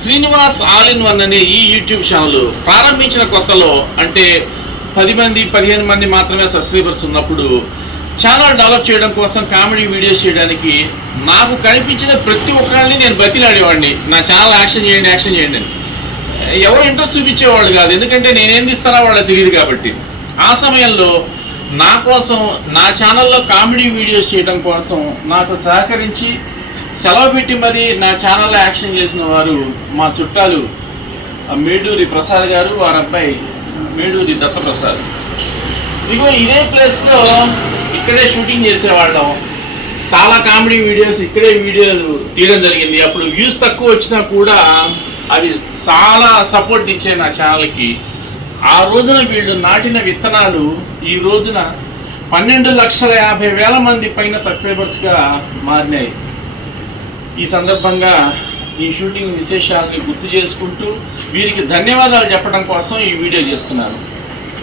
Srinivas all in one అనే ఈ YouTube channel ప్రారంభించిన కొత్తలో అంటే 10 మంది 15 మంది మాత్రమే సబ్స్క్రైబర్స్ ఉన్నప్పుడు ఛానల్ డెవలప్ చేయడం కోసం కామెడీ వీడియోస్ చేయడానికి నాకు కనిపించిన ప్రతి ఒక్కరిని నేను బతిలాడేవాడిని. నా ఛానల్ యాక్షన్ చేయండి అని. ఎవరు ఇంట్రెస్ట్ చూపించేవాళ్ళు కాదు, ఎందుకంటే నేనేం తీస్తానో వాళ్ళకి తెలియదు కాబట్టి. ఆ సమయంలో నా కోసం నా ఛానల్లో కామెడీ వీడియోస్ చేయడం కోసం నాకు సహకరించి సెలవు పెట్టి మరి నా ఛానల్లో యాక్షన్ చేసిన వారు మా చుట్టాలు మేడూరి ప్రసాద్ గారు, వారి అబ్బాయి మేడూరి దత్తప్రసాద్. ఇగో ఇదే ప్లేస్లో ఇక్కడే షూటింగ్ చేసేవాళ్ళం. చాలా కామెడీ వీడియోస్ ఇక్కడే వీడియోలు తీయడం జరిగింది. అప్పుడు వ్యూస్ తక్కువ వచ్చినా కూడా అవి చాలా సపోర్ట్ ఇచ్చే నా ఛానల్కి. ఆ రోజున వీళ్ళు నాటిన విత్తనాలు ఈ రోజున 12,50,000 మంది పైన సబ్స్క్రైబర్స్గా మారినాయి. ఈ సందర్భంగా ఈ షూటింగ్ విశేషాలని గుర్తు చేసుకుంటూ వీరికి ధన్యవాదాలు చెప్పడం కోసం ఈ వీడియో చేస్తున్నాను.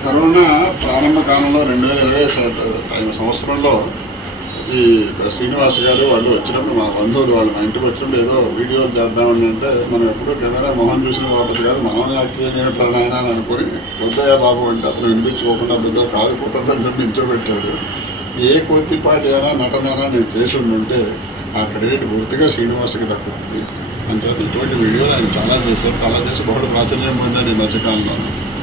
కరోనా ప్రారంభ కాలంలో 2020 సంవత్సరంలో ఈ శ్రీనివాస్ గారు వాళ్ళు వచ్చినప్పుడు మా బంధువులు వాళ్ళు మా ఇంటికి వచ్చినప్పుడు ఏదో వీడియోలు చేద్దామని అంటే మనం ఎప్పుడూ కెమెరా మొహం చూసిన బాబు కాదు, మనం యాక్ట్ చేయడం ఆయన అని అనుకుని వద్దయ్య బాబు అంటే అతను వినిపించుకోకుండా బిడ్డ కాదు కుదరదని చెప్పి నిల్చోబెట్టాడు. ఏ కొద్దిపాటి అయినా నటనైనా నేను చేసి ఉంటే ఆ క్రెడిట్ పూర్తిగా శ్రీనివాస్కి దక్కుతుంది. అంటే ఇటువంటి వీడియోలు ఆయన చాలా చేసి బహుళ ప్రాచుర్యం పొందాడు ఈ మధ్యకాలంలో.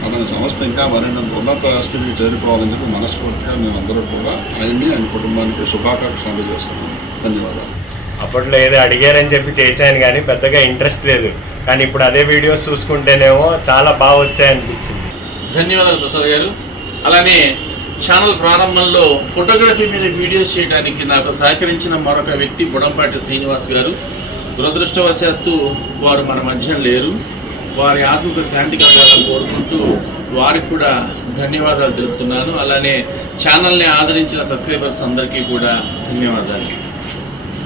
అతని సంస్థ ఇంకా మరిన్ని ఉన్నత స్థితికి చేరుకోవాలని చెప్పి మనస్ఫూర్తిగా నేను అందరూ కూడా ఆయన కుటుంబానికి శుభాకాంక్షలు చేస్తున్నాను. ధన్యవాదాలు. అప్పట్లో ఏదో అడిగారని చెప్పి చేశాను కానీ పెద్దగా ఇంట్రెస్ట్ లేదు, కానీ ఇప్పుడు అదే వీడియోస్ చూసుకుంటేనేమో చాలా బాగా వచ్చాయనిపించింది. ధన్యవాదాలు ప్రసాద్ గారు. అలానే ఛానల్ ప్రారంభంలో ఫోటోగ్రఫీ మీద వీడియోస్ చేయడానికి నాకు సహకరించిన మరొక వ్యక్తి బుడంపాటి శ్రీనివాస్ గారు. దురదృష్టవశాత్తు వారు మన మధ్య లేరు. వారి ఆత్మకు శాంతి కలగాలని కోరుకుంటూ వారికి కూడా ధన్యవాదాలు తెలుపుతున్నాను. అలానే ఛానల్ని ఆదరించిన సబ్స్క్రైబర్స్ అందరికీ కూడా ధన్యవాదాలు.